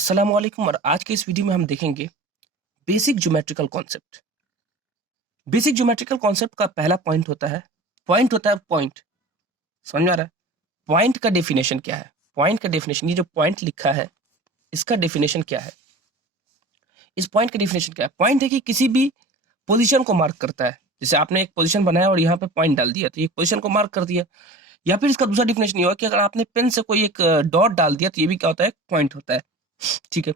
अस्सलाम वालेकुम और आज के इस वीडियो में हम देखेंगे basic geometrical concept. Basic geometrical concept का पहला पॉइंट। समझ में आ रहा है? पॉइंट का डेफिनेशन क्या है? पॉइंट का डेफिनेशन, ये जो पॉइंट लिखा है इसका डेफिनेशन क्या है? इस पॉइंट का डेफिनेशन क्या है? पॉइंट है कि किसी भी पोजीशन को मार्क करता है। जैसे आपने एक पोजीशन बनाया और यहाँ पे पॉइंट डाल दिया तो ये पोजीशन को मार्क कर दिया। या फिर इसका दूसरा डेफिनेशन ये हुआ कि अगर आपने पेन से कोई एक डॉट डाल दिया तो ये भी क्या होता है? पॉइंट होता है। ठीक है।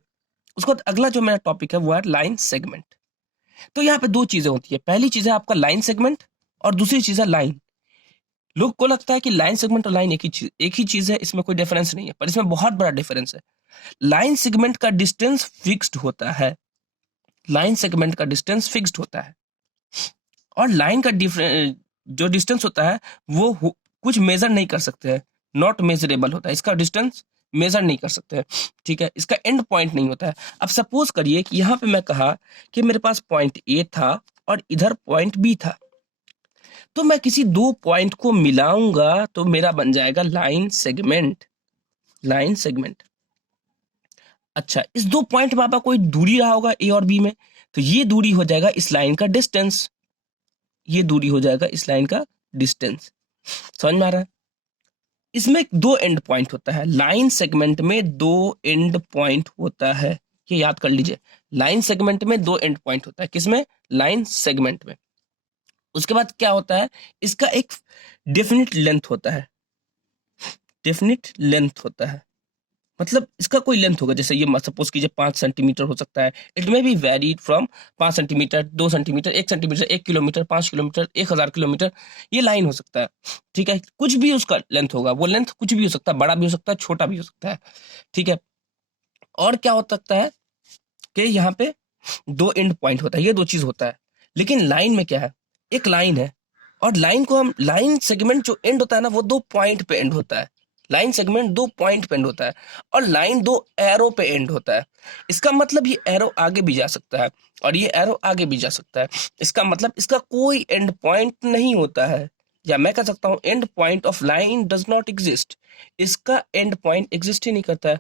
उसके बाद अगला जो मेरा टॉपिक है वो है लाइन सेगमेंट। तो यहाँ पे दो चीजें होती है। पहली चीज है आपका लाइन सेगमेंट और दूसरी चीज है लाइन। लोग को लगता है कि लाइन सेगमेंट और लाइन एक ही चीज है, इसमें कोई डिफरेंस नहीं है, पर इसमें बहुत बड़ा डिफरेंस है। लाइन सेगमेंट का डिस्टेंस फिक्स्ड होता है। लाइन सेगमेंट का डिस्टेंस फिक्स्ड होता है और लाइन का जो डिस्टेंस होता है वो कुछ मेजर नहीं कर सकते हैं। नॉट मेजरेबल होता है इसका डिस्टेंस, मेजर नहीं कर सकते हैं। ठीक है, इसका एंड पॉइंट नहीं होता है। अब सपोज करिए कि यहाँ पे मैं कहा कि मेरे पास पॉइंट ए था और इधर पॉइंट बी था, तो मैं किसी दो पॉइंट को मिलाऊंगा तो मेरा बन जाएगा लाइन सेगमेंट। Line segment. अच्छा, इस दो पॉइंट बाबा कोई दूरी रहा होगा ए और बी में, तो ये दूरी हो जाएगा इस लाइन का डिस्टेंस। ये दूरी हो जाएगा इस लाइन का डिस्टेंस। समझ में आ रहा है? इसमें दो एंड पॉइंट होता है। लाइन सेगमेंट में दो एंड पॉइंट होता है, ये याद कर लीजिए। लाइन सेगमेंट में दो एंड पॉइंट होता है। किसमें? लाइन सेगमेंट में। उसके बाद क्या होता है? इसका एक डेफिनिट लेंथ होता है। डेफिनिट लेंथ होता है मतलब इसका कोई लेंथ होगा। जैसे ये सपोज कीजिए 5 सेंटीमीटर हो सकता है। It may be varied from 5 centimetre, 2 centimetre, 1 centimetre, 1 kilometre, 5 kilometre, 1000 kilometre. ये लाइन हो सकता है। ठीक है, कुछ भी उसका लेंथ होगा। वो लेंथ कुछ भी हो सकता है, बड़ा भी हो सकता है, छोटा भी हो सकता है। ठीक है। और क्या हो सकता है कि यहाँ पे दो एंड पॉइंट होता है। ये दो चीज होता है। लेकिन लाइन में क्या है? एक लाइन है और लाइन को हम लाइन सेगमेंट जो एंड होता है ना, वो दो पॉइंट पे एंड होता है। लाइन सेगमेंट दो पॉइंट पे एंड होता है और लाइन दो एरो पे एंड होता है। इसका मतलब ये एरो आगे भी जा सकता है और ये एरो आगे भी जा सकता है। इसका मतलब इसका कोई एंड पॉइंट नहीं होता है। या मैं कह सकता हूं and point of line does not exist. इसका एंड पॉइंट एग्जिस्ट ही नहीं करता है।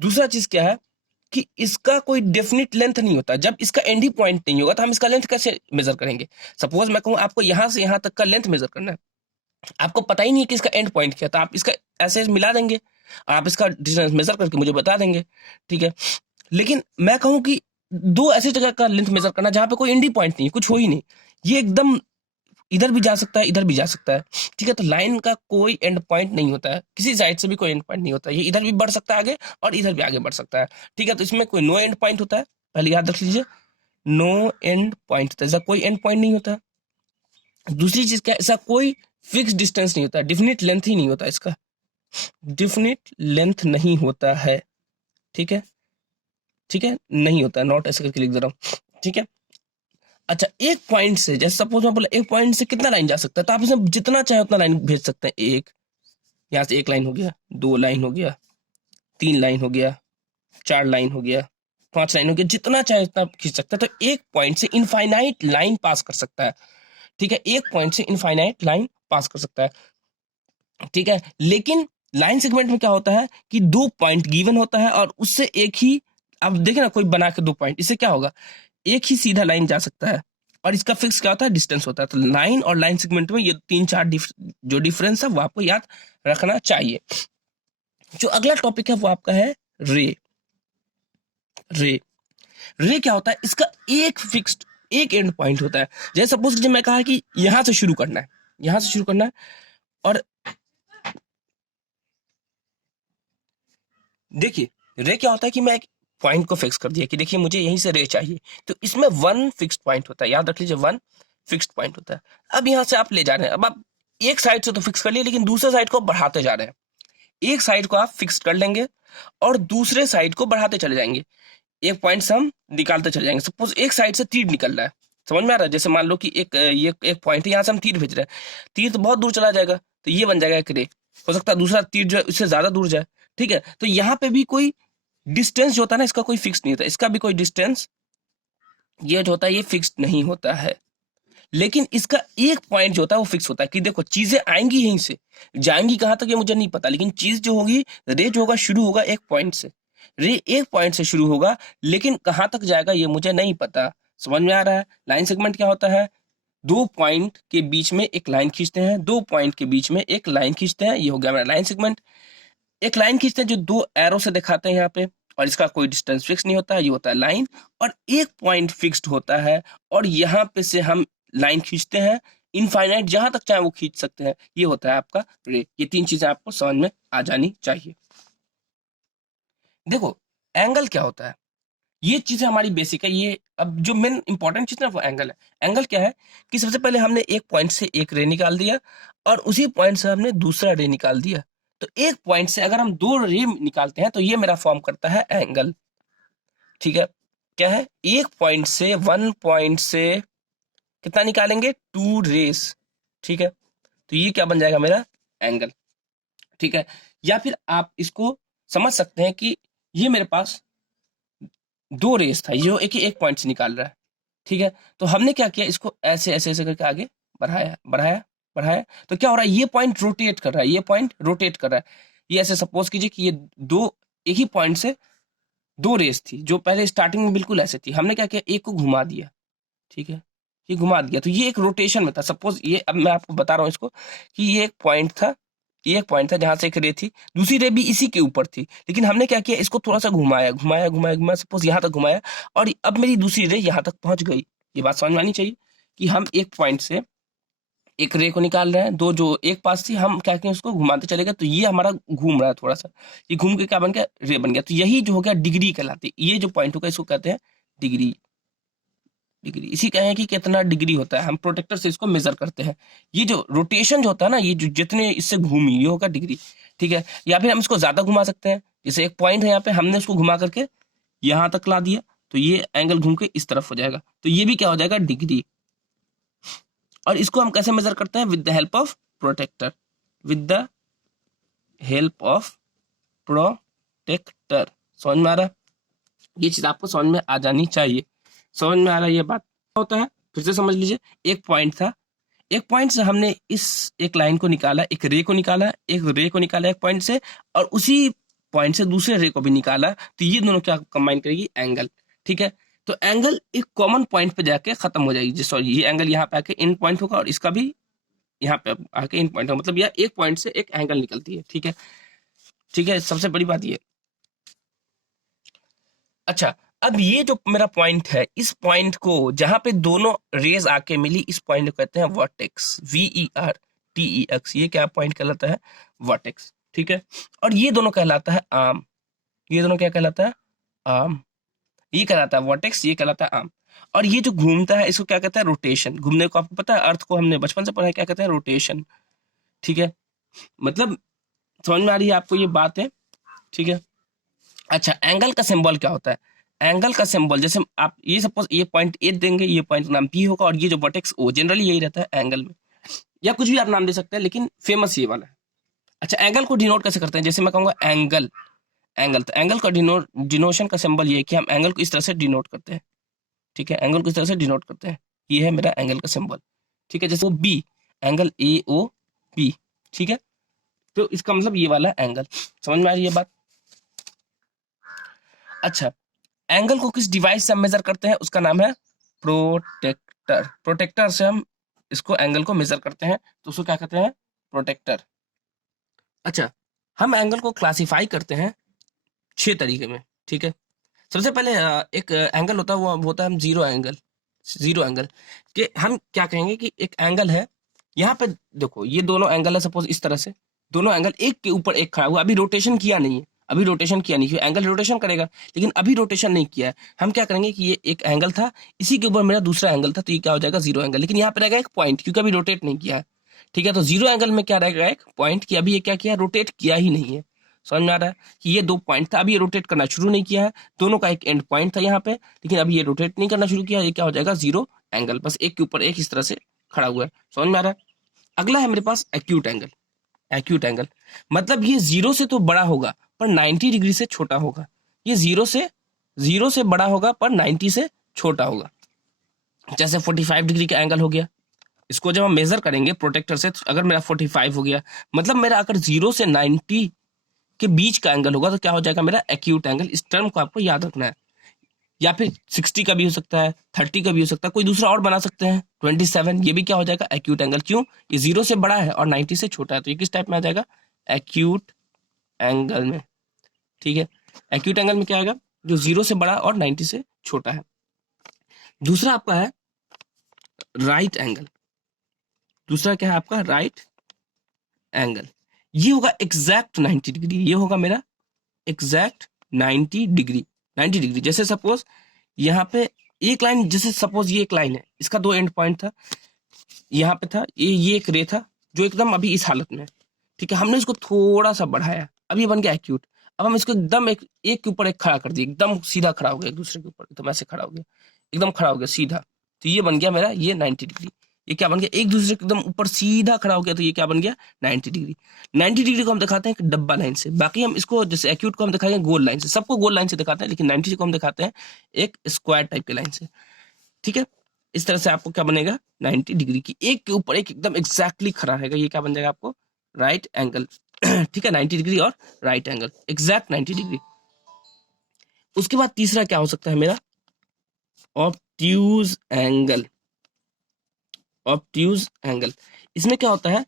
दूसरा चीज क्या है कि इसका कोई डेफिनिट लेंथ नहीं होता। जब इसका एंड ही पॉइंट नहीं होगा तो हम इसका लेंथ कैसे मेजर करेंगे? सपोज मैं कहूं आपको यहां से यहां तक का लेंथ मेजर करना है, आपको पता ही नहीं है कि इसका एंड पॉइंट क्या है, तो आप इसका ऐसे मिला देंगे, आप इसका डिस्टेंस मेजर करके मुझे बता देंगे। ठीक है। लेकिन मैं कहूं कि दो ऐसी जगह का लेंथ मेजर करना जहां पे कोई एंड ही पॉइंट नहीं है, कुछ हो ही नहीं, ये एकदम इधर भी जा सकता है, इधर भी जा सकता है। ठीक है, तो लाइन का कोई एंड पॉइंट नहीं होता है, किसी साइड से भी कोई एंड पॉइंट नहीं होता है। ये इधर भी बढ़ सकता है आगे और इधर भी आगे बढ़ सकता है। ठीक है, तो इसमें कोई नो एंड पॉइंट होता है, पहले याद रख लीजिए। नो एंड पॉइंट होता है, ऐसा कोई एंड पॉइंट नहीं होता है। दूसरी चीज क्या है? ऐसा कोई फिक्स डिस्टेंस नहीं होता, डिफिनिट लेंथ ही नहीं होता इसका। डिफिनिट लेंथ नहीं होता है। ठीक है, ठीक है, नहीं होता है, नॉट ऐसे करके लिख दे रहा हूँ। ठीक है। अच्छा, एक पॉइंट से, जैसे सपोज मैं बोला एक पॉइंट से कितना लाइन जा सकता है, तो आप इसमें जितना चाहे उतना लाइन भेज सकते हैं। एक यहाँ से एक लाइन हो गया, दो लाइन हो गया, तीन लाइन हो गया, चार लाइन हो गया, पांच लाइन हो गया, जितना चाहे उतना खींच सकता है। तो एक पॉइंट से इनफाइनाइट लाइन पास कर सकता है। ठीक है, एक पॉइंट से इनफाइनाइट लाइन पास कर सकता है। ठीक है, लेकिन लाइन सेगमेंट में क्या होता है कि दो पॉइंट गिवन होता है और उससे एक ही, अब देखे ना कोई बना के दो पॉइंट, इससे क्या होगा? एक ही सीधा लाइन जा सकता है और इसका फिक्स क्या होता है? डिस्टेंस होता है। तो लाइन और लाइन सेगमेंट में ये तीन चार जो डिफरेंस है वो आपको याद रखना चाहिए। जो अगला टॉपिक है वो आपका है रे। रे रे क्या होता है? इसका एक फिक्स्ड एक एंड पॉइंट होता है। जैसे सपोज कीजिए मैं कहा कि यहां से शुरू करना है, यहां से शुरू करना है और देखिए रे क्या होता है कि मैं एक पॉइंट को फिक्स कर दिया कि देखिए मुझे यहीं से रे चाहिए, तो इसमें वन फिक्स्ड पॉइंट होता है। याद रख लीजिए, वन फिक्स्ड पॉइंट होता है। अब यहां से आप ले जा रहे हैं, अब आप एक साइड से तो फिक्स कर लिए लेकिन दूसरे साइड को बढ़ाते जा रहे हैं। एक साइड को आप फिक्स कर लेंगे और दूसरे साइड को बढ़ाते चले जाएंगे। एक पॉइंट से हम निकालते चले जाएंगे। सपोज एक साइड से तीर निकल रहा है, समझ में आ रहा है? जैसे मान लो कि ये एक पॉइंट है, यहाँ से हम तीर भेज रहे हैं, तीर तो बहुत दूर चला जाएगा, तो ये बन जाएगा एक रे। हो सकता है दूसरा तीर जो है उससे ज्यादा दूर जाए। ठीक है, तो यहाँ पे भी कोई डिस्टेंस जो होता है ना, इसका कोई फिक्स नहीं होता, इसका भी कोई डिस्टेंस ये जो होता है ये फिक्स नहीं होता है। लेकिन इसका एक पॉइंट जो होता है वो फिक्स होता है कि देखो चीजें आएंगी यहीं से, जाएंगी कहां तक ये मुझे नहीं पता, लेकिन चीज जो होगी, रे जो होगा शुरू होगा एक पॉइंट से। रे एक पॉइंट से शुरू होगा, लेकिन कहाँ तक जाएगा ये मुझे नहीं पता। समझ में आ रहा है? लाइन सेगमेंट क्या होता है? दो पॉइंट के बीच में एक लाइन खींचते हैं, दो पॉइंट के बीच में एक लाइन खींचते हैं, ये हो गया हमारा लाइन सेगमेंट। एक लाइन खींचते हैं जो दो एरो से दिखाते हैं यहाँ पे, और इसका कोई डिस्टेंस फिक्स नहीं होता है, ये होता है लाइन। और एक पॉइंट फिक्स्ड होता है, और यहाँ पे से हम लाइन खींचते हैं इनफाइनाइट, जहां तक चाहे वो खींच सकते हैं, ये होता है आपका रे। ये तीन चीजें आपको समझ में आ जानी चाहिए। देखो एंगल क्या होता है, ये चीजें हमारी बेसिक है। ये अब जो मेन इंपॉर्टेंट चीज ना वो एंगल है। एंगल क्या है कि सबसे पहले हमने एक पॉइंट से एक रे निकाल दिया, और उसी पॉइंट से हमने दूसरा रे निकाल दिया। तो एक पॉइंट से अगर हम दो रे निकालते हैं तो ये मेरा फॉर्म करता है एंगल। ठीक है, क्या है, एक पॉइंट से, वन पॉइंट से कितना निकालेंगे, टू रेस। ठीक है, तो ये क्या बन जाएगा मेरा एंगल। ठीक है, या फिर आप इसको समझ सकते हैं कि ये मेरे पास दो रेस था जो एक पॉइंट से निकाल रहा है। ठीक है, तो हमने क्या किया, इसको ऐसे ऐसे ऐसे करके आगे बढ़ाया बढ़ाया बढ़ाया, तो क्या हो रहा है, ये पॉइंट रोटेट कर रहा है, ये पॉइंट रोटेट कर रहा है। ये ऐसे सपोज कीजिए कि ये दो, एक ही पॉइंट से दो रेस थी जो पहले स्टार्टिंग में बिल्कुल ऐसे थी, हमने क्या किया, एक को घुमा दिया। ठीक है, ये घुमा दिया, तो ये एक रोटेशन में था। सपोज ये, अब मैं आपको बता रहा हूँ इसको कि ये एक पॉइंट था, ये एक पॉइंट था जहां से एक रे थी, दूसरी रे भी इसी के ऊपर थी, लेकिन हमने क्या किया, इसको थोड़ा सा घुमाया घुमाया घुमाया घुमाया, सपोज यहाँ तक घुमाया, और अब मेरी दूसरी रे यहाँ तक पहुंच गई। ये बात समझ में आनी चाहिए कि हम एक पॉइंट से एक रे को निकाल रहे हैं, दो जो एक पास थी, हम क्या करें, उसको घुमाते चले गए, तो ये हमारा घूम रहा है थोड़ा सा, ये घूम के क्या बन गया, रे बन गया। तो यही जो हो गया डिग्री कहलाती है। ये जो पॉइंट होगा इसको कहते हैं डिग्री। डिग्री इसी कहें कि कितना डिग्री होता है, हम प्रोटेक्टर से इसको मेजर करते हैं। ये जो रोटेशन जो होता है ना, ये जो जितने इससे घूमी, ये होगा डिग्री। ठीक है, या फिर हम इसको ज्यादा घुमा सकते हैं, जैसे एक पॉइंट है यहाँ पे, हमने उसको घुमा करके यहाँ तक ला दिया, तो ये एंगल घूम के इस तरफ हो जाएगा, तो ये भी क्या हो जाएगा, डिग्री। और इसको हम कैसे मेजर करते हैं, with the help of protractor, with the help of protractor. समझ में आ रहा है? ये चीज आपको समझ में आ जानी चाहिए। समझ में आ रहा है ये बात? होता है, फिर से समझ लीजिए, एक पॉइंट था, एक पॉइंट से हमने इस एक लाइन को निकाला, एक रे को निकाला, एक रे को निकाला एक पॉइंट से, और उसी पॉइंट से दूसरे रे को भी निकाला, तो ये दोनों क्या कंबाइन करेगी, एंगल। ठीक है, तो एंगल एक कॉमन पॉइंट पे जाके खत्म हो जाएगी। सॉरी, ये एंगल यहाँ पे आके इन पॉइंट होगा, और इसका भी यहाँ पे आके इन पॉइंट होगा, मतलब यह एक पॉइंट से एक एंगल निकलती है। ठीक है, ठीक है, सबसे बड़ी बात ये। अच्छा, अब ये जो मेरा पॉइंट है, इस पॉइंट को जहां पे दोनों रेज आके मिली, इस पॉइंट को कहते हैं वर्टेक्स, VERTEX। ये क्या पॉइंट कहलाता है, वर्टेक्स। ठीक है, और ये दोनों कहलाता है आर्म। ये दोनों क्या कहलाता है, आर्म। ये कहलाता है वर्टेक्स, ये कहलाता है आर्म। और ये जो घूमता है इसको क्या कहता है, रोटेशन। घूमने को आपको पता है, अर्थ को हमने बचपन से पढ़ा है, क्या कहते हैं, रोटेशन। ठीक है, मतलब समझ में आ रही है आपको ये बात है? ठीक है, अच्छा, एंगल का सिंबल क्या होता है, एंगल का सिंबल, जैसे आप ये सपोज ये पॉइंट ए देंगे, ये पॉइंट नाम पी होगा, और ये जो वर्टेक्स ओ, जनरली यही रहता है एंगल में, या कुछ भी आप नाम दे सकते हैं, लेकिन फेमस ये वाला है। अच्छा, एंगल को डिनोट कैसे करते हैं, जैसे मैं कहूंगा एंगल, एंगल, तो एंगल का डिनोशन का सिंबल ये है कि हम एंगल को इस तरह से डिनोट करते हैं। ठीक है, एंगल को इस तरह से डिनोट करते हैं, ये है मेरा एंगल का सिंबल। ठीक है, जैसे वो बी, एंगल AOB। ठीक है, तो इसका मतलब ये वाला एंगल। समझ में आ रही है बात? अच्छा, एंगल को किस डिवाइस से हम मेजर करते हैं, उसका नाम है प्रोटेक्टर। प्रोटेक्टर से हम इसको एंगल को मेजर करते हैं, तो उसको क्या कहते हैं, प्रोटेक्टर। अच्छा, हम एंगल को क्लासिफाई करते हैं 6 तरीके में। ठीक है, सबसे पहले एक एंगल होता है, वो होता है हम जीरो एंगल। जीरो एंगल कि हम क्या कहेंगे कि एक एंगल है, यहाँ पे देखो ये दोनों एंगल है, सपोज इस तरह से दोनों एंगल एक के ऊपर एक खड़ा हुआ, अभी रोटेशन किया नहीं है, अभी रोटेशन किया नहीं, क्योंकि एंगल रोटेशन करेगा, लेकिन अभी रोटेशन नहीं किया है। हम क्या करेंगे कि ये एक एंगल था, इसी के ऊपर मेरा दूसरा एंगल था, तो ये क्या हो जाएगा, जीरो एंगल। लेकिन यहाँ पे रहेगा एक पॉइंट, क्योंकि अभी रोटेट नहीं किया है। ठीक है, तो जीरो एंगल में क्या रहेगा, एक पॉइंट की अभी ये क्या किया, रोटेट किया ही नहीं है। समझ में आ रहा है कि ये दो पॉइंट था, अभी ये रोटेट करना शुरू नहीं किया है, दोनों का एक एंड पॉइंट था यहाँ पे, लेकिन अभी ये रोटेट नहीं करना शुरू किया, ये क्या हो जाएगा, जीरो एंगल, बस एक के ऊपर एक इस तरह से खड़ा हुआ है। समझ में आ रहा है? अगला है मेरे पास एक्यूट एंगल। एक्यूट एंगल मतलब ये जीरो से तो बड़ा होगा पर 90 डिग्री से छोटा होगा। ये जीरो से बड़ा होगा पर 90 से छोटा होगा। जैसे 45 डिग्री का एंगल हो गया, इसको जब हम मेजर करेंगे प्रोटेक्टर से, तो अगर मेरा 45 हो गया, मतलब मेरा अगर 0 से 90 के बीच का एंगल होगा तो क्या हो जाएगा मेरा एक्यूट एंगल। इस टर्म को आपको याद रखना है। या फिर 60 का भी हो सकता है, 30 का भी हो सकता है, कोई दूसरा और बना सकते हैं 27, ये भी क्या हो जाएगा एक्यूट एंगल। क्यों? ये 0 से बड़ा है और 90 से छोटा है, तो ये किस टाइप में आ जाएगा एक्यूट एंगल में। ठीक है, एक्यूट एंगल में क्या आएगा? जो 0 से बड़ा और 90 से छोटा है। दूसरा आपका है राइट एंगल। दूसरा क्या है आपका? Right angle. ये होगा एग्जैक्ट 90 डिग्री। ये होगा मेरा एग्जैक्ट 90 डिग्री। 90 डिग्री जैसे सपोज यहाँ पे एक लाइन, जैसे सपोज ये एक लाइन है, इसका 2 एंड पॉइंट था, यहाँ पे था, ये एक रे था जो एकदम अभी इस हालत में है। ठीक है, हमने इसको थोड़ा सा बढ़ाया, अब ये बन गया एक्यूट। अब हम इसको एकदम एक के ऊपर एक खड़ा कर दिए, एकदम सीधा खड़ा हो गया एक दूसरे के ऊपर, एकदम ऐसे खड़ा हो गया, एकदम खड़ा हो गया सीधा। तो ये बन गया मेरा ये 90 डिग्री। ये क्या बन गया? एक दूसरे के एकदम ऊपर सीधा खड़ा हो गया, तो ये क्या बन गया 90 डिग्री। 90 डिग्री को हम दिखाते हैं एक डब्बा लाइन से, बाकी हम इसको जैसे एक्यूट को हम दिखाएंगे गोल लाइन से, सबको गोल लाइन से दिखाते हैं, लेकिन 90 को हम दिखाते हैं एक स्क्वायर टाइप के लाइन से। ठीक है, इस तरह से आपको क्या बनेगा 90 डिग्री की एक के ऊपर एक एकदम एग्जैक्टली खड़ा रहेगा, ये क्या बन जाएगा आपको राइट एंगल। ठीक है, 90 डिग्री और राइट एंगल, एग्जैक्ट 90 डिग्री। उसके बाद तीसरा क्या हो सकता है मेरा? Obtuse angle. ऑब्ट्यूज एंगल, इसमें क्या होता है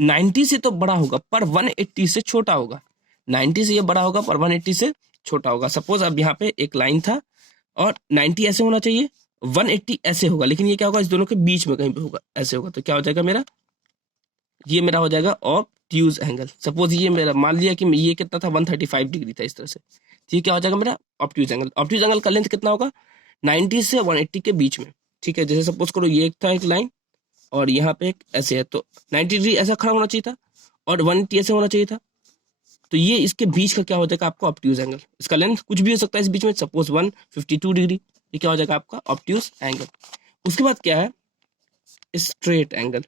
90 से तो बड़ा होगा पर 180 से छोटा होगा। 90 से ये बड़ा होगा पर 180 से छोटा होगा। सपोज अब यहाँ पे एक लाइन था और 90 ऐसे होना चाहिए, 180 ऐसे होगा, लेकिन ये क्या होगा इस दोनों के बीच में कहीं पे होगा, ऐसे होगा, तो क्या हो जाएगा मेरा? ये मेरा हो जाएगा ऑब्ट्यूज एंगल। सपोज ये मेरा मान लिया कि ये कितना था 135 डिग्री था, इस तरह से, तो ये क्या हो जाएगा मेरा ऑब्ट्यूज एंगल। ऑब्ट्यूज एंगल का लेंथ कितना होगा 90 से 180 के बीच में। ठीक है, जैसे सपोज करो ये एक था एक लाइन और यहाँ पे एक ऐसे है, तो 90 डिग्री ऐसा खड़ा होना चाहिए था और 180 ऐसे होना चाहिए था, तो ये इसके बीच का क्या हो जाएगा आपको ऑब्ट्यूज एंगल। इसका लेंथ कुछ भी हो सकता है इस बीच में, सपोज 152 डिग्री, ये क्या हो जाएगा आपका ऑब्ट्यूज एंगल। उसके बाद क्या है straight angle.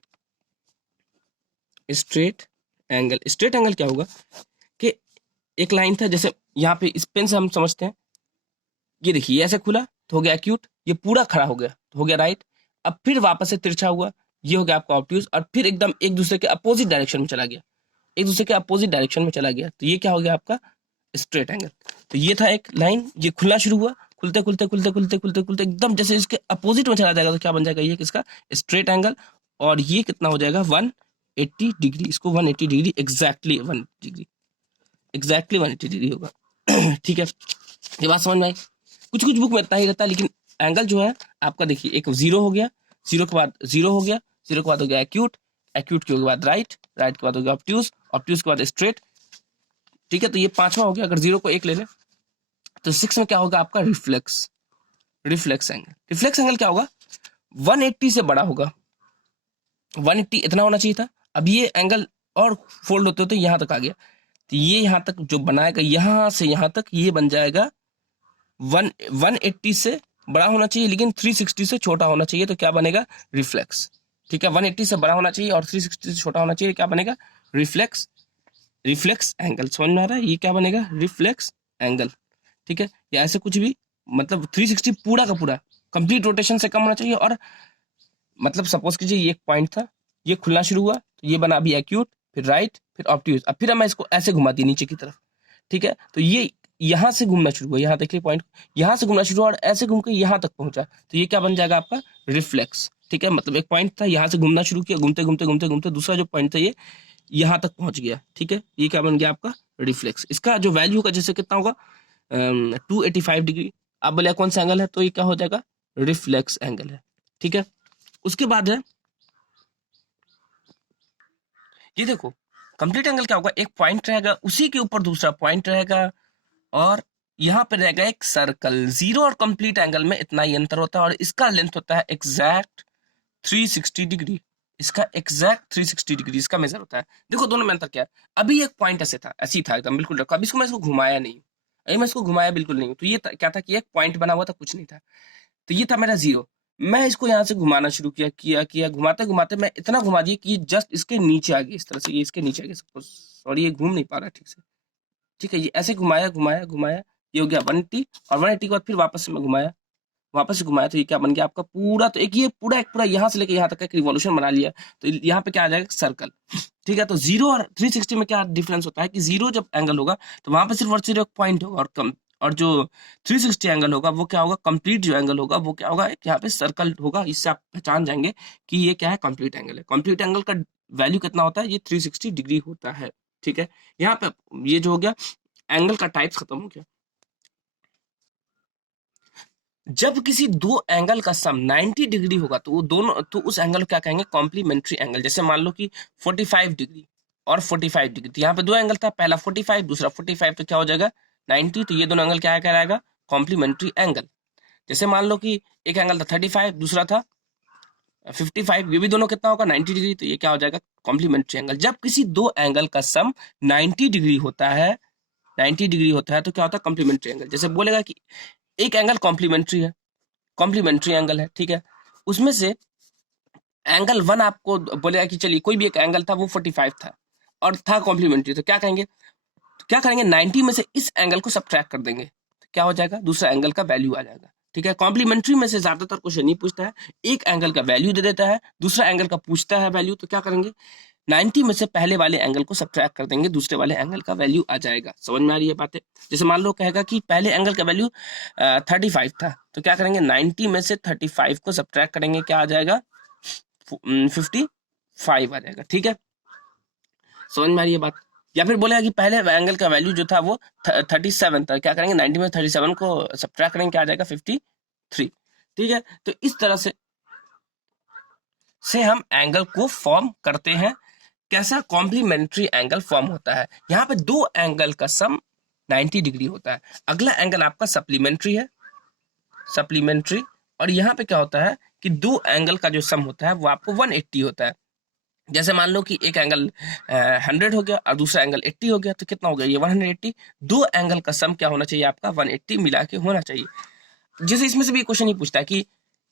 Straight angle, straight angle क्या होगा कि एक लाइन था, जैसे यहाँ पे इस पेन से हम समझते हैं, ये देखिए ऐसे खुला तो हो गया एक्यूट, ये पूरा खड़ा हो गया तो हो गया राइट, अब फिर वापस से तिरछा हुआ, ये हो गया आपका ऑब्ट्यूज, और फिर एकदम एक दूसरे के अपोजिट डायरेक्शन में चला गया, एक दूसरे के अपोजिट डायरेक्शन में चला गया, तो ये क्या हो गया आपका स्ट्रेट एंगल। तो ये था एक लाइन, ये खुलना शुरू हुआ, खुलते खुलते खुलते खुलते खुलते खुलते एकदम जैसे इसके अपोजिट में चला जाएगा, तो क्या बन जाएगा ये किसका स्ट्रेट एंगल। और ये कितना हो जाएगा 180 डिग्री, इसको 180 degree exactly 1 degree, exactly 180 degree होगा। ठीक है, ये बात समझ में आई? कुछ कुछ बुक में इतना ही रहता है, लेकिन एंगल जो है आपका देखिए एक 0 हो गया, 0 के बाद 0 हो गया, 0 के बाद हो गया एक्यूट, एक्यूट के बाद राइट, राइट के बाद हो गया ऑब्ट्यूज, ऑब्ट्यूज के बाद स्ट्रेट। ठीक है, तो ये 5वां हो गया। अगर 0 को 1 ले लें तो 6 में क्या होगा आपका reflex. Reflex angle, reflex angle क्या होगा 180 से बड़ा होगा, 180 इतना होना चाहिए था, अब ये एंगल और फोल्ड होते होते यहाँ तक आ गया, तो ये यहाँ तक जो बनाएगा यहाँ से यहाँ तक ये बन जाएगा 180 से बड़ा होना चाहिए लेकिन 360 से छोटा होना चाहिए, तो क्या बनेगा रिफ्लेक्स। ठीक है, 180 से बड़ा होना चाहिए और 360 से छोटा होना चाहिए, क्या बनेगा रिफ्लेक्स। रिफ्लेक्स एंगल समझ में आ रहा है? ये क्या बनेगा रिफ्लेक्स एंगल। ठीक है, या ऐसे कुछ भी, मतलब 360 पूरा का पूरा कंप्लीट रोटेशन से कम होना चाहिए, और मतलब सपोज कीजिए ये एक पॉइंट था, ये खुलना शुरू हुआ तो ये बना अभी एक्यूट, फिर राइट, फिर ऑब्ट्यूज, अब फिर मैं इसको ऐसे घुमा दी नीचे की तरफ। ठीक है, तो ये यहाँ से घूमना शुरू हुआ, यहाँ देखिए पॉइंट, यहाँ से घूमना शुरू हुआ और ऐसे घूम के यहाँ तक पहुंचा, तो ये क्या बन जाएगा आपका रिफ्लेक्स। ठीक है, मतलब एक पॉइंट था, यहाँ से घूमना शुरू किया, घूमते घूमते घूमते घूमते दूसरा जो पॉइंट था ये यहाँ तक पहुंच गया। ठीक है, ये क्या बन गया आपका रिफ्लेक्स। इसका जो वैल्यू होगा जैसे कितना होगा 285 डिग्री। आप बोले कौन सा एंगल है, तो ये क्या हो जाएगा रिफ्लेक्स एंगल है। ठीक है, उसके बाद है ये देखो कंप्लीट एंगल क्या होगा, एक पॉइंट रहेगा उसी के ऊपर दूसरा पॉइंट रहेगा और यहाँ पे रहेगा एक सर्कल। 0 और कंप्लीट एंगल में इतना ही अंतर होता है, और इसका लेंथ होता है एग्जैक्ट 360 डिग्री। इसका एग्जैक्ट 360 डिग्री इसका मेजर होता है। देखो दोनों में अंतर क्या है, अभी एक पॉइंट ऐसे था, ऐसी था एकदम बिल्कुल रखा, अभी इसको मैं इसको घुमाया नहीं, अभी मैं इसको घुमाया बिल्कुल नहीं, तो ये क्या था कि एक पॉइंट बना हुआ था, कुछ नहीं था, तो ये था मेरा 0। मैं इसको यहाँ से घुमाना शुरू किया किया किया घुमाते घुमाते मैं इतना घुमा दिया कि ये जस्ट इसके नीचे आ गया, इस तरह से ये इसके नीचे आ गया सपोज, सॉरी ये घूम नहीं पा रहा ठीक से। ठीक है, ये ऐसे घुमाया घुमाया घुमाया, ये हो गया 180, और 180 के बाद फिर वापस से मैं घुमाया, वापस से घुमाया तो ये क्या बन गया आपका पूरा, तो एक पूरा यहाँ से लेके यहाँ तक एक रिवॉल्यूशन बना लिया, तो यहाँ पे क्या आ जाएगा सर्कल। ठीक है, तो 0 और 360 में क्या डिफरेंस होता है कि 0 जब एंगल होगा तो वहां पे सिर्फ और सिर्फ एक पॉइंट होगा, और जो 360 एंगल होगा वो क्या होगा, कंप्लीट जो एंगल होगा वो क्या होगा, एक यहाँ पे सर्कल होगा। इससे आप पहचान जाएंगे कि ये क्या है, कंप्लीट एंगल है। कंप्लीट एंगल का वैल्यू कितना होता है, ये 360 डिग्री होता है। ठीक है, यहाँ पे ये जो हो गया एंगल का टाइप्स खत्म हो गया। जब किसी दो एंगल का सम 90 डिग्री होगा तो वो दोनों, तो उस एंगल को क्या कहेंगे, कॉम्प्लीमेंट्री एंगल। जैसे मान लो कि 45 डिग्री और 45 डिग्री, तो यहाँ पे दो एंगल था, पहला 45 दूसरा 45, तो क्या हो जाएगा 90, तो ये दोनों एंगल क्या कहलाएगा, कॉम्प्लीमेंट्री एंगल। जैसे मान लो कि एक एंगल था 35 दूसरा था 55, ये भी दोनों कितना होगा 90 डिग्री, तो ये क्या हो जाएगा कॉम्प्लीमेंट्री एंगल। जब किसी दो एंगल का सम 90 डिग्री होता है, 90 डिग्री होता है तो क्या होता है कॉम्प्लीमेंट्री एंगल। जैसे बोलेगा कि एक एंगल कॉम्प्लीमेंट्री है, कॉम्प्लीमेंट्री एंगल है, ठीक है, उसमें से एंगल 1 आपको बोलेगा कि चलिए कोई भी एक एंगल था वो 45 था और था कॉम्प्लीमेंट्री, तो क्या कहेंगे, 90 में से इस एंगल को सब्ट्रैक्ट कर देंगे, तो क्या हो जाएगा, दूसरा एंगल का वैल्यू आ जाएगा। ठीक है, कॉम्प्लीमेंट्री में से ज्यादातर क्वेश्चन नहीं पूछता है, एक एंगल का वैल्यू दे देता है, दूसरा एंगल का पूछता है वैल्यू, तो क्या करेंगे 90 में से पहले वाले एंगल को सब्ट्रैक्ट कर देंगे, दूसरे वाले एंगल का वैल्यू आ जाएगा। समझ में आ रही है बातें। जैसे मान लो कहेगा कि पहले एंगल का वैल्यू 35 था, तो क्या करेंगे 90 में से 35 को सब्ट्रैक्ट करेंगे, क्या आ जाएगा 55 आ जाएगा। ठीक है, समझ में आ रही है बात। या फिर बोलेगा कि पहले एंगल का वैल्यू जो था वो 37 था, क्या करेंगे 90 में 37 को सब्ट्रैक्ट करेंगे, क्या आ जाएगा 53। ठीक है, तो इस तरह से हम एंगल को फॉर्म करते हैं। कैसा, कॉम्प्लीमेंट्री एंगल फॉर्म होता है। यहाँ पे दो एंगल का सम 90 डिग्री होता है। अगला एंगल आपका सप्लीमेंट्री है, सप्लीमेंट्री, और यहाँ पे क्या होता है कि दो एंगल का जो सम होता है वो आपको 180 होता है। जैसे मान लो कि एक एंगल 100 हो गया और दूसरा एंगल 80 हो गया, तो कितना हो गया ये 180। दो एंगल का सम क्या होना चाहिए आपका 180 मिला के होना चाहिए। जैसे इसमें से भी क्वेश्चन ही पूछता है कि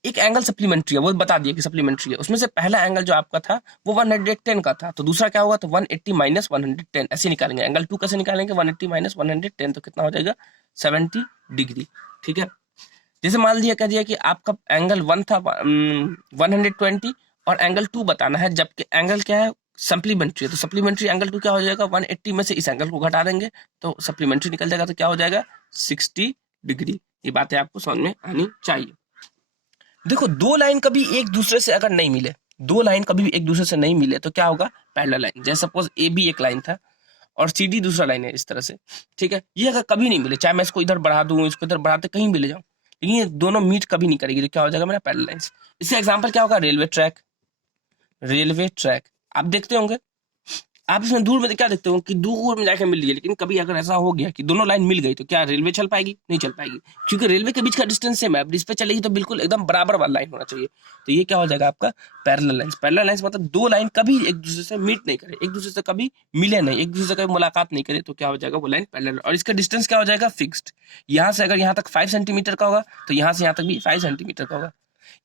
एक एंगल सप्लीमेंट्री है, वो बता दिए कि सप्लीमेंट्री है, उसमें से पहला एंगल जो आपका था वो 110 का था, तो दूसरा क्या होगा, तो 180 माइनस 110 ऐसे निकालेंगे। एंगल 2 कैसे निकालेंगे, 180 माइनस 110, तो कितना हो जाएगा 70 डिग्री। ठीक है, जैसे मान लिया कह दिया कि आपका एंगल 1 था 120 और एंगल 2 बताना है, जबकि एंगल क्या है सप्लीमेंट्री है, तो सप्लीमेंट्री एंगल 2 क्या हो जाएगा 180 में से इस एंगल को घटा देंगे तो सप्लीमेंट्री निकल जाएगा, तो क्या हो जाएगा 60 डिग्री। ये बातें आपको समझ में आनी चाहिए। देखो दो लाइन कभी एक दूसरे से अगर नहीं मिले, दो लाइन कभी भी एक दूसरे से नहीं मिले तो क्या होगा पैरेलल लाइन। जैसे सपोज ए बी एक लाइन था और सी डी दूसरा लाइन है, इस तरह से। ठीक है, ये अगर कभी नहीं मिले, चाहे मैं इसको इधर बढ़ा दूं इसको इधर बढ़ाते कहीं भी ले जाऊं, लेकिन ये दोनों मीट कभी नहीं करेगी, तो क्या हो जाएगा मेरा पैरेलल लाइंस। इससे एग्जांपल क्या होगा, रेलवे ट्रैक। रेलवे ट्रैक आप देखते होंगे, आप इसमें दूर में क्या देखते हो कि दूर में जाके मिल रही है, लेकिन कभी अगर ऐसा हो गया कि दोनों लाइन मिल गई तो क्या रेलवे चल पाएगी, नहीं चल पाएगी, क्योंकि रेलवे के बीच का डिस्टेंस सेम है। अब इस पे चलेगी तो बिल्कुल एकदम बराबर वाला लाइन होना चाहिए, तो ये क्या हो जाएगा आपका पैरेलल लाइंस। पैरेलल लाइंस मतलब दो लाइन कभी एक दूसरे से मीट नहीं करे, एक दूसरे से कभी मिले नहीं, एक दूसरे से कभी मुलाकात नहीं करे, तो क्या हो जाएगा वो लाइन पैरेलल। और इसका डिस्टेंस क्या हो जाएगा फिक्स्ड। यहाँ से अगर यहाँ तक 5 सेंटीमीटर का होगा तो यहाँ से यहाँ तक भी 5 सेंटीमीटर का होगा,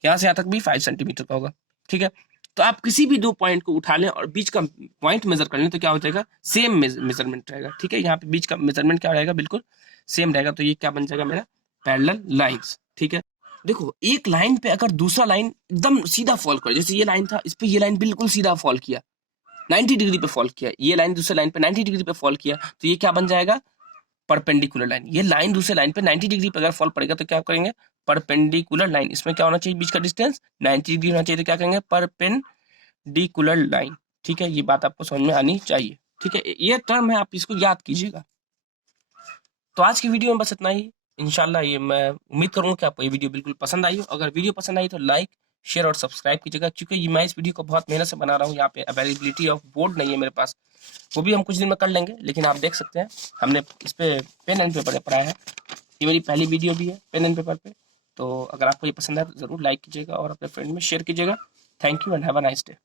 यहाँ से यहाँ तक भी 5 सेंटीमीटर का होगा। ठीक है, तो आप किसी भी दो पॉइंट को उठा लें और बीच का पॉइंट मेजर कर लें तो क्या हो जाएगा सेम मेजरमेंट रहेगा। ठीक है, यहाँ पे बीच का मेजरमेंट क्या रहेगा, बिल्कुल सेम रहेगा, तो ये क्या बन जाएगा मेरा पैरेलल लाइंस। ठीक है, देखो एक लाइन पे अगर दूसरा लाइन एकदम सीधा फॉल करे, जैसे ये लाइन था इस पे ये लाइन बिल्कुल सीधा फॉल किया, 90 डिग्री पे फॉल किया, ये लाइन दूसरे लाइन पे 90 डिग्री पे फॉल किया, तो ये क्या बन जाएगा परपेंडिकुलर लाइन। ये लाइन दूसरे लाइन पे 90 डिग्री पे अगर फॉल पड़ेगा तो क्या करेंगे परपेंडिकुलर लाइन। इसमें क्या होना चाहिए बीच का डिस्टेंस 90 डिग्री होना चाहिए, तो क्या करेंगे परपेंडिकुलर लाइन। ठीक है, ये बात आपको समझ में आनी चाहिए। ठीक है, ये टर्म है, आप इसको याद कीजिएगा। तो आज की वीडियो में बस इतना ही। इंशाल्लाह ये मैं उम्मीद करूंगा कि आपको ये वीडियो बिल्कुल पसंद आई हो। अगर वीडियो पसंद आई तो लाइक शेयर और सब्सक्राइब कीजिएगा, क्योंकि ये मैं इस वीडियो को बहुत मेहनत से बना रहा हूँ। यहाँ पे अवेलेबिलिटी ऑफ बोर्ड नहीं है मेरे पास, वो भी हम कुछ दिन में कर लेंगे, लेकिन आप देख सकते हैं हमने इस पे पेन एंड पेपर पे पढ़ाया है। ये मेरी पहली वीडियो भी है पेन एंड पेपर पे। तो अगर आपको ये पसंद है तो ज़रूर लाइक कीजिएगा और अपने फ्रेंड में शेयर कीजिएगा। Thank you and have a nice day.